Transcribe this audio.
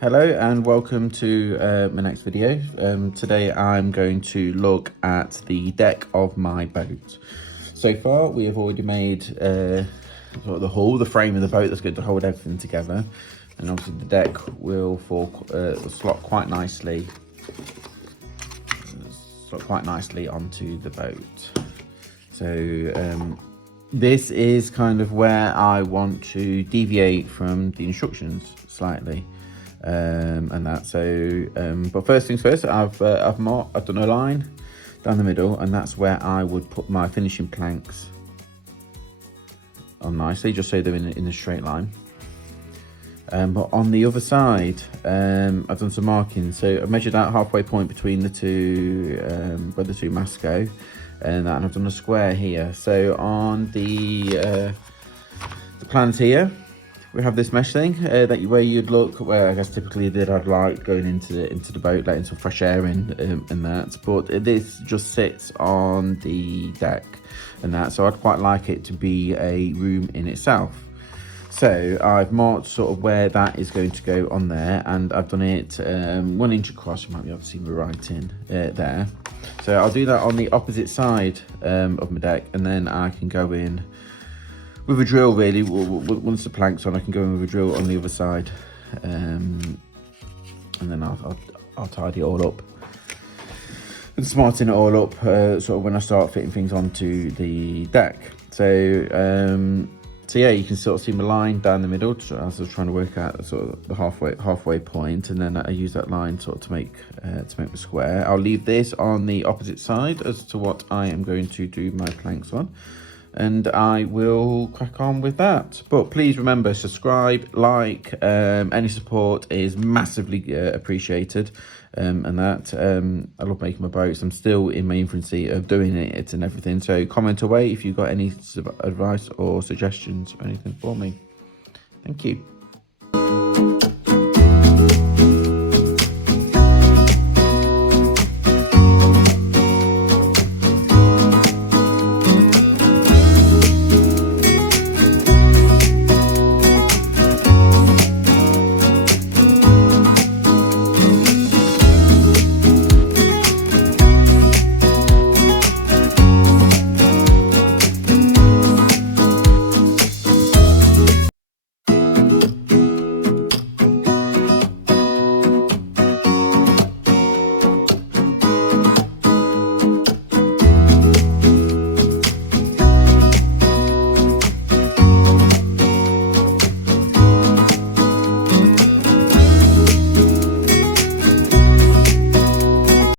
Hello and welcome to my next video. Today I'm going to look at the deck of my boat. So far we have already made sort of the hull, the frame of the boat that's going to hold everything together, and obviously the deck will slot quite nicely onto the boat. So this is kind of where I want to deviate from the instructions slightly. And that. But first things first, I've done a line down the middle, and that's where I would put my finishing planks on nicely, just so they're in a straight line. But on the other side, I've done some marking. So I've measured out halfway point between the two, where the two masts go, and I've done a square here. So on the plans here, we have this mesh thing where you'd look, where I guess typically I'd like going into the boat, letting some fresh air in and that. But this just sits on the deck and that, so I'd quite like it to be a room in itself. So I've marked sort of where that is going to go on there, and I've done it 1 inch across. You might be able to see me writing there. So I'll do that on the opposite side of my deck, and then I can go in with a drill. Really, once the plank's on, I can go in with a drill on the other side, and then I'll tidy it all up and smarten it all up sort of when I start fitting things onto the deck. So yeah, you can sort of see my line down the middle as I was trying to work out sort of the halfway point, and then I use that line sort of to make the square. I'll leave this on the opposite side as to what I am going to do my planks on, and I will crack on with that. But please remember, subscribe, like, any support is massively appreciated, and that I love making my boats. I'm still in my infancy of doing it and everything, so comment away if you've got any advice or suggestions or anything for me. Thank you.